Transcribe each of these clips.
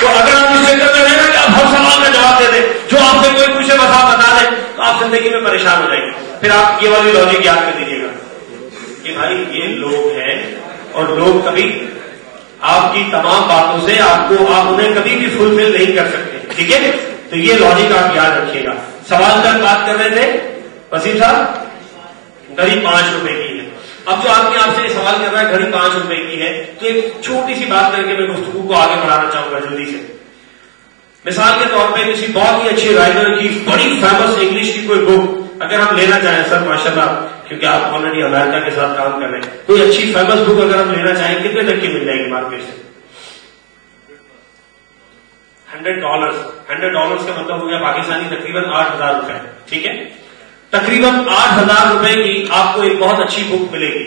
تو اگر آپ اس چکر میں رہے نا کہ آپ ہر سوال کا جواب دے دیں, جو آپ سے کوئی پوچھے بس آپ بتا دیں, تو آپ زندگی میں پریشان ہو جائیں گے. پھر آپ یہ والی لاجک یاد کر دیجیے گا کہ بھائی یہ لوگ ہیں اور لوگ کبھی آپ کی تمام باتوں سے آپ انہیں کبھی بھی فلفل نہیں کر سکتے. ٹھیک ہے, تو یہ لاجک آپ یاد رکھیے گا. سوال تک بات کر رہے تھے وسیم صاحب, گھڑی 5 روپے کی ہے. اب جو آدمی آپ سے سوال کر رہا ہے گھڑی 5 روپے کی ہے, تو ایک چھوٹی سی بات کر کے میں گفتگو کو آگے بڑھانا چاہوں گا جلدی سے. مثال کے طور پہ کسی بہت ہی اچھی رائٹر کی بڑی فیمس انگلش کی کوئی بک اگر ہم لینا چاہیں, سر ماشاءاللہ کیونکہ آپ آلریڈی امریکہ کے ساتھ کام کر رہے ہیں, کوئی اچھی فیمس بک اگر ہم لینا چاہیں کتنے تک کی مل جائے گی مارکیٹ سے؟ $100. $100 کا مطلب ہو گیا پاکستانی تقریباً 8,000 روپے. ٹھیک ہے, تقریباً 8,000 روپے کی آپ کو ایک بہت اچھی بک ملے گی.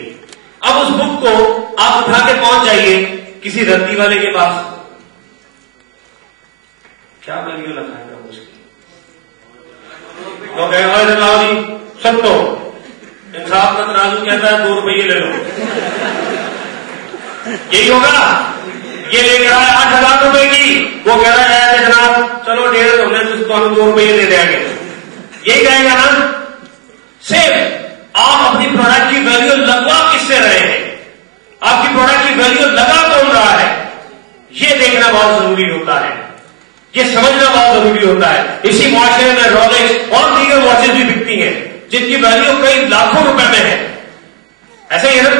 اب اس بک کو آپ اٹھا کے پہنچ جائیے کسی ردی والے کے پاس, کیا ویلیو لگائے گا اس کی؟ تو کہے گا جی سب تو انصاف کا ترازو کہتا ہے 2 روپئے لے لو. یہی ہوگا. یہ لے کے آئے 8,000 روپے کی, وہ کہہ رہا ہے جناب چلو 1.5 ہم نے 2 روپئے دے دیں گے. یہی کہے گا نا. صرف آپ اپنی پروڈکٹ کی ویلیو لگوا کس سے رہے ہیں, آپ کی پروڈکٹ کی ویلیو لگا کون رہا ہے, یہ دیکھنا بہت ضروری ہوتا ہے, یہ سمجھنا بہت ضروری ہوتا ہے. اسی معاشرے میں رولیکس اور دیگر واچز بھی بکتی ہیں جن کی ویلیو کئی لاکھوں روپے میں ہے. ایسے ہی ہے.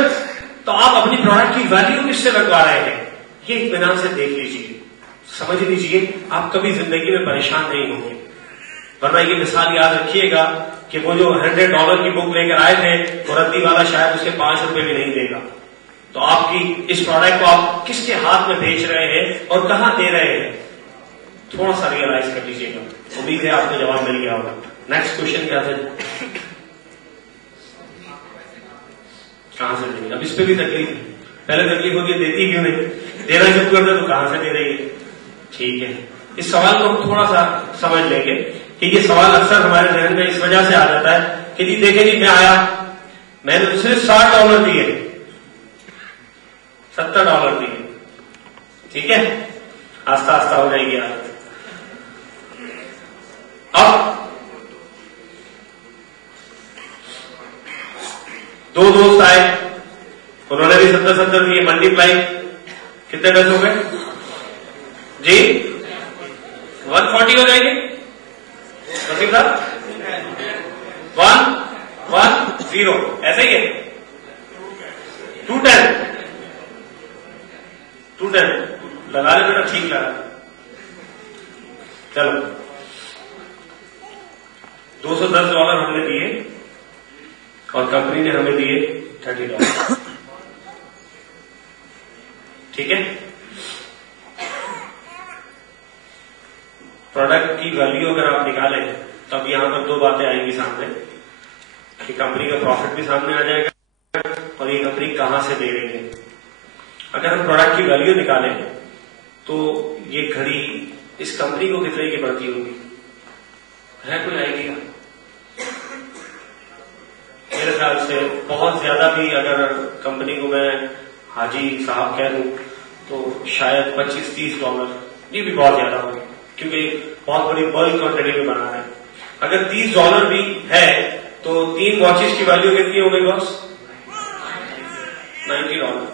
تو آپ اپنی پروڈکٹ کی ویلیو کس سے لگوا رہے ہیں, یہ اطمینان سے دیکھ لیجیے, سمجھ لیجیے, آپ کبھی زندگی میں پریشان نہیں ہوں گے. ورنہ یہ مثال یاد رکھیے گا کہ وہ جو $100 کی بک لے کر آئے تھے, وہ ردی والا شاید اس کے 5 روپے بھی نہیں دے گا. تو آپ کی اس پروڈکٹ کو آپ کس کے ہاتھ میں بیچ رہے ہیں اور کہاں دے رہے ہیں, تھوڑا سا ریئلائز کر لیجیے گا. امید ہے آپ کو جواب مل گیا ہوگا. نیکسٹ کوشچن کیا تھا, کہاں سے دیں گے؟ اب اس پہ بھی تکلیف ہے. پہلے تکلیف ہوتی ہے دیتی کیوں نہیں, دینا شروع کر دے تو کہاں سے دے رہی ہے. ٹھیک ہے, اس سوال کو ہم تھوڑا سا سمجھ لیں گے کہ یہ سوال اکثر ہمارے ذہن میں اس وجہ سے آ جاتا ہے کہ جی دیکھیں جی میں آیا, میں نے صرف $60 دیے, $70 دیے. ٹھیک ہے, آہستہ آہستہ ہو جائے گی عادت. اب 2 دوست آئے, انہوں نے بھی 70 دیے, ملٹیپلائی کتنے پیسے ہو گئے جی؟ 140 ہو جائے گی وسیم صاحب. 110 ایسے ہی ہے. 210 لگا لے بیٹا, ٹھیک لگا. چلو $210 ہم نے دیے اور کمپنی نے ہمیں دیے $30. ٹھیک ہے, پروڈکٹ کی ویلیو اگر آپ نکالیں تو اب یہاں پر 2 باتیں آئیں گی سامنے کہ کمپنی کا پروفٹ بھی سامنے آ جائے گا اور یہ کمپنی کہاں سے دے رہی ہے. اگر ہم پروڈکٹ کی ویلیو نکالیں تو یہ گھڑی اس کمپنی کو کتنے کی پڑتی ہوگی, ہے کوئی آئیڈیا؟ میرے خیال سے بہت زیادہ بھی اگر کمپنی کو میں حاجی صاحب کہہ دوں تو شاید $25-30, یہ بھی بہت زیادہ ہوگی کیونکہ بہت بڑی بلک کوانٹٹی میں بنا رہے ہیں. اگر $30 بھی ہے تو 3 واچز کی ویلیو کتنی ہو گئی باس؟ $90.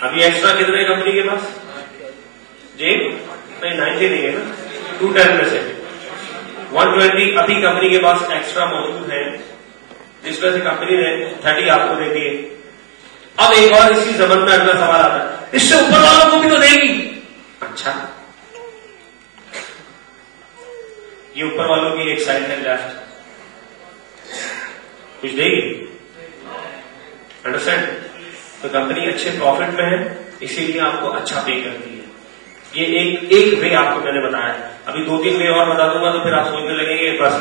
ابھی ایکسٹرا کتنے کمپنی کے پاس جی؟ نہیں 90 نہیں ہے نا, 210 میں سے 120 ابھی کمپنی کے پاس ایکسٹرا موجود ہے, جس وجہ سے کمپنی نے 30 آپ کو دے دیے. اب ایک اور اسی زمن میں اگلا سوال آتا ہے, اس سے اوپر والوں کو بھی تو دے گی. اچھا, یہ اوپر والوں کی ایک سائڈ ہے لیفٹ, کچھ دے گی؟ انڈرسٹینڈ؟ تو کمپنی اچھے پروفٹ میں ہے اسی لیے آپ کو اچھا پے کرتی ہے. یہ ایک وے آپ کو میں نے بتایا. ابھی 2-3 وے اور بتا دوں گا تو پھر آپ سوچنے لگیں گے بس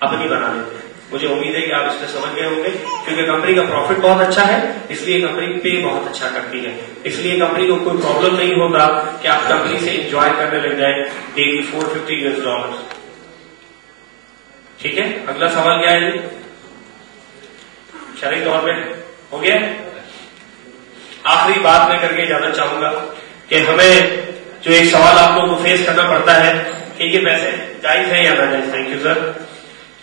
اپنی بنا لیتے ہیں. مجھے امید ہے کہ آپ اس سے سمجھ گئے ہوں گے کیونکہ کمپنی کا پروفٹ بہت اچھا ہے, اس لیے کمپنی پے بہت اچھا کرتی ہے. اس لیے کمپنی کو کوئی پرابلم نہیں ہوتا کہ آپ کمپنی سے انجوائے کرنے لگ جائیں ڈیلی $450. ٹھیک ہے, اگلا سوال کیا ہے جی؟ شرعی طور پہ ہو گیا. آخری بات میں کر کے جانا چاہوں گا کہ ہمیں جو ایک سوال آپ لوگوں کو فیس کرنا پڑتا ہے کہ یہ پیسے جائز ہے یا ناجائز. Thank you sir.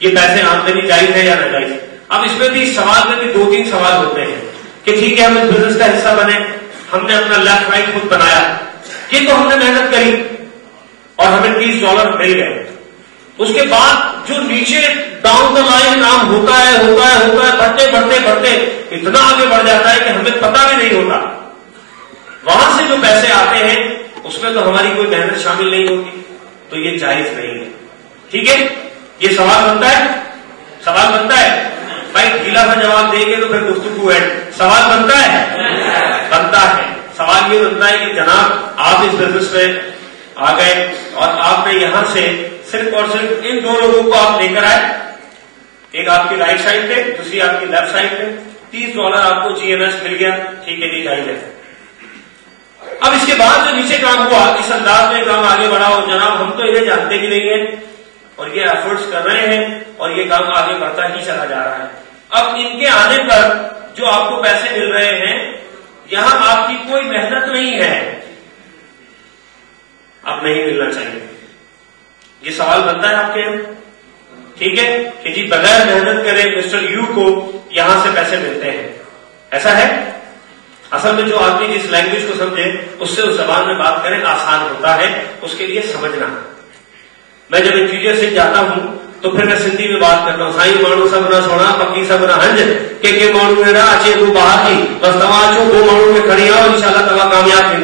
یہ پیسے آمدنی جائز ہے یا ناجائز. اب اس میں بھی سوال میں بھی 2-3 سوال ہوتے ہیں کہ ٹھیک ہے ہم اس بزنس کا حصہ بنے, ہم نے اپنا لیفٹ رائٹ خود بنایا, یہ تو ہم نے محنت کری اور ہمیں $30 مل گئے. اس کے بعد جو نیچے ڈاؤن دا لائن کام ہوتا ہے بڑھتے اتنا آگے بڑھ جاتا ہے کہ ہمیں پتہ بھی نہیں ہوتا. وہاں سے جو پیسے آتے ہیں اس میں تو ہماری کوئی محنت شامل نہیں ہوتی, تو یہ جائز نہیں ہے. ٹھیک ہے, یہ سوال بنتا ہے بھائی ڈھیلا سا جواب دیں گے تو پھر گفتگو ہے. سوال بنتا ہے. سوال یہ بنتا ہے کہ جناب آپ اس بزنس میں آ گئے اور آپ نے یہاں سے صرف اور صرف ان 2 لوگوں کو آپ لے کر آئے, ایک آپ کی رائٹ سائڈ پہ, دوسری آپ کی لیفٹ سائڈ پہ. $30 آپ کو GMS مل گیا. ٹھیک ہے جی, جائز ہے. اب اس کے بعد جو نیچے کام ہوا, اس انداز میں کام آگے بڑھا اور جناب ہم تو انہیں جانتے بھی نہیں ہیں اور یہ ایفرٹس کر رہے ہیں اور یہ کام آگے بڑھتا ہی چلا جا رہا ہے. اب ان کے آنے پر جو آپ کو پیسے مل رہے ہیں, یہاں آپ کی کوئی محنت نہیں ہے, اب نہیں ملنا چاہیے. یہ سوال بنتا ہے آپ کے یہاں. ٹھیک ہے کہ جی بغیر محنت کرے مسٹر یو کو یہاں سے پیسے ملتے ہیں, ایسا ہے؟ اصل میں جو آدمی جس لینگویج کو سمجھے اس سے اس زبان میں بات کریں آسان ہوتا ہے, اس کے لیے سمجھنا. میں جب انٹیریئر سے جاتا ہوں تو پھر میں سندھی میں بات کرتا ہوں. سائی مانو سب نہ سونا پکی سب نہ ہنج کے مانو میرا اچھے کو باہر کی بس تما چو 2 مانو میں کھڑی آؤ انشاءاللہ تما کامیاب تھی.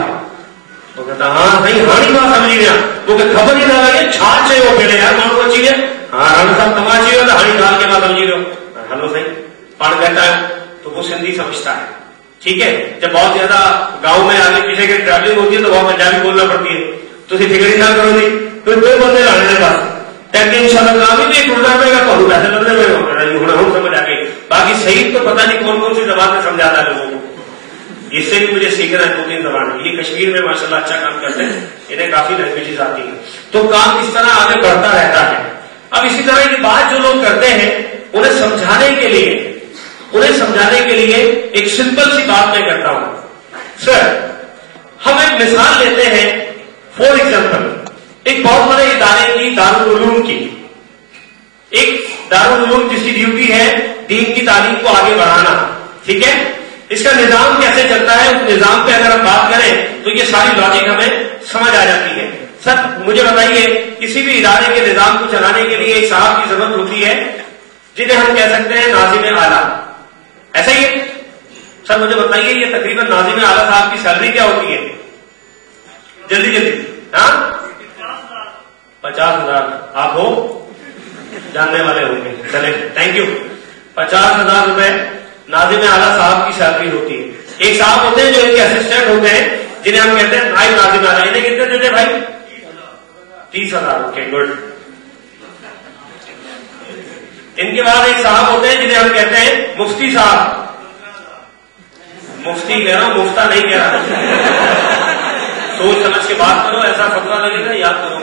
تو کہتا ہاں صحیح ہانی بات سمجھی گیا وہ کہ خبر ہی نہ لگے چھاٹ سے وہ پھیلے یار مانو اچھی ہے. ہاں رن صاحب تماشی ہو ہانی ڈال کے بات سمجھی رہو. ہلو صحیح پڑھ کہتا ہے تو وہ سندھی سمجھتا ہے. ٹھیک ہے, جب بہت زیادہ گاؤں میں آگے پیچھے کی ٹریولنگ ہوتی ہے تو وہاں پنجابی بولنا پڑتی ہے. تو فکر ہی نہ کرو جی پھر 2 بندے لانے کے بعد ٹیکن ان شاء اللہ کام ہی ٹوٹنا پڑے گا تو پیسے لگنے میں ہوں سمجھ آ گئی. باقی صحیح تو پتہ نہیں کون سی زبان میں سمجھاتا ہے لوگوں کو. اس سے بھی مجھے سیکھنا ہے 2-3 زبان. یہ کشمیر میں ماشاء اللہ اچھا کام کرتے ہیں, انہیں کافی لینگویجز آتی ہیں, تو کام اس طرح آگے بڑھتا رہتا ہے. اب اسی طرح یہ بات جو لوگ کرتے ہیں انہیں سمجھانے کے لیے ایک سمپل سی بات میں کرتا ہوں. سر ہم ایک مثال لیتے ہیں. فور ایگزامپل ایک بہت بڑے ادارے کی دارالعلوم کی, ایک دارالعلوم جس کی ڈیوٹی ہے دین کی تعلیم کو آگے بڑھانا. ٹھیک ہے, اس کا نظام کیسے چلتا ہے, اس نظام پہ اگر ہم بات کریں تو یہ ساری لاجک ہمیں سمجھ آ جاتی ہے. سر مجھے بتائیے کسی بھی ادارے کے نظام کو چلانے کے لیے ایک صاحب کی ضرورت ہوتی ہے جنہیں ہم کہہ سکتے ہیں ناظم اعلیٰ, ایسا ہی ہے؟ سر مجھے بتائیے یہ تقریباً ناظم اعلیٰ صاحب کی سیلری کیا ہوتی ہے؟ جلدی ہاں 50,000. آپ ہو جاننے والے ہوں گے, چلے تھینک یو. 50,000 روپے ناظم اعلیٰ صاحب کی سیلری ہوتی ہے. ایک صاحب ہوتے ہیں جو ان کے اسسٹنٹ ہوتے ہیں جنہیں ہم کہتے ہیں نائب ناظم اعلیٰ, انہیں کتنے دیتے بھائی؟ 30,000. Okay good. ان کے بعد ایک صاحب ہوتے ہیں جنہیں ہم کہتے ہیں مفتی صاحب. مفتی کہہ رہا ہوں, مفتا نہیں کہہ رہا. سوچ سمجھ کے بات کرو, ایسا فتویٰ لگے گا یاد کرو.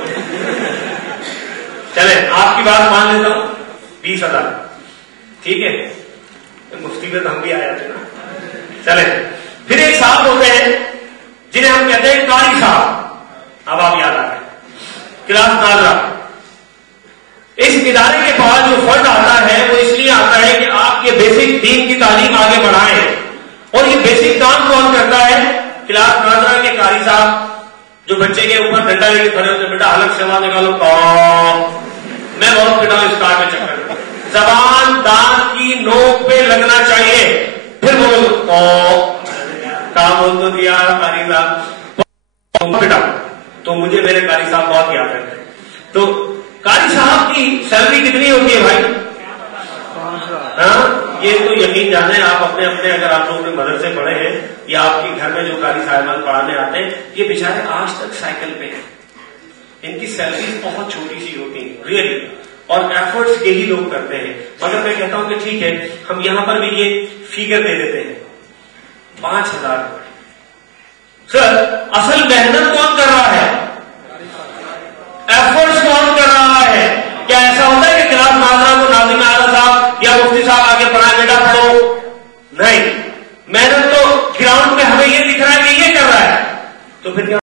چلے آپ کی بات مان لیتا ہوں 20,000. ٹھیک ہے, مفتی میں تو ہم بھی آ جاتے نا. چلے پھر ایک صاحب ہوتے ہیں جنہیں ہم کہتے ہیں قاری صاحب. اب آپ یاد آ گئے, کلاس ناظرہ. اس ادارے کے پاس جو فنڈ آتا ہے وہ اس لیے آتا ہے کہ آپ یہ بیسک دین کی تعلیم آگے بڑھائیں, اور یہ بیسک کام کون کرتا ہے؟ کلاس ناظرہ کے قاری صاحب جو بچے کے اوپر ڈنڈا لے کے کھڑے ہوتے ہیں, بیٹا حلق سے آواز نکالو. میں بہت پٹا ہوں اس کار میں چکر. زبان دانت کی نوک پہ لگنا چاہیے, پھر بولو کام بول تو دیا قاری صاحب پٹا. تو مجھے میرے قاری صاحب بہت یاد ہے. تو قاری صاحب کی سیلری کتنی ہوتی ہے بھائی؟ ہاں یہ تو یقین جانے آپ اپنے اگر آپ لوگوں نے مدرسے پڑھے ہیں یا آپ کے گھر میں جو قاری صاحبان پڑھانے آتے ہیں, یہ بیچارے آج تک سائیکل پہ ہیں. ان کی سیلری بہت چھوٹی سی ہوتی ہیں ریئلی, اور ایفرٹس یہی لوگ کرتے ہیں. مگر میں کہتا ہوں کہ ٹھیک ہے ہم یہاں پر بھی یہ فیگر دے دیتے ہیں 5,000. سر اصل محنت کون کر رہا ہے؟ ایفرٹس کون کر رہا ہے؟ کیا ایسا ہوتا ہے کہ کلاس ناظرہ کو ناظم اعلیٰ صاحب یا مفتی صاحب آگے پڑھائیں بیٹا پڑھو؟ نہیں, محنت تو گراؤنڈ پہ ہمیں یہ دکھ رہا ہے کہ یہ کر رہا ہے, تو پھر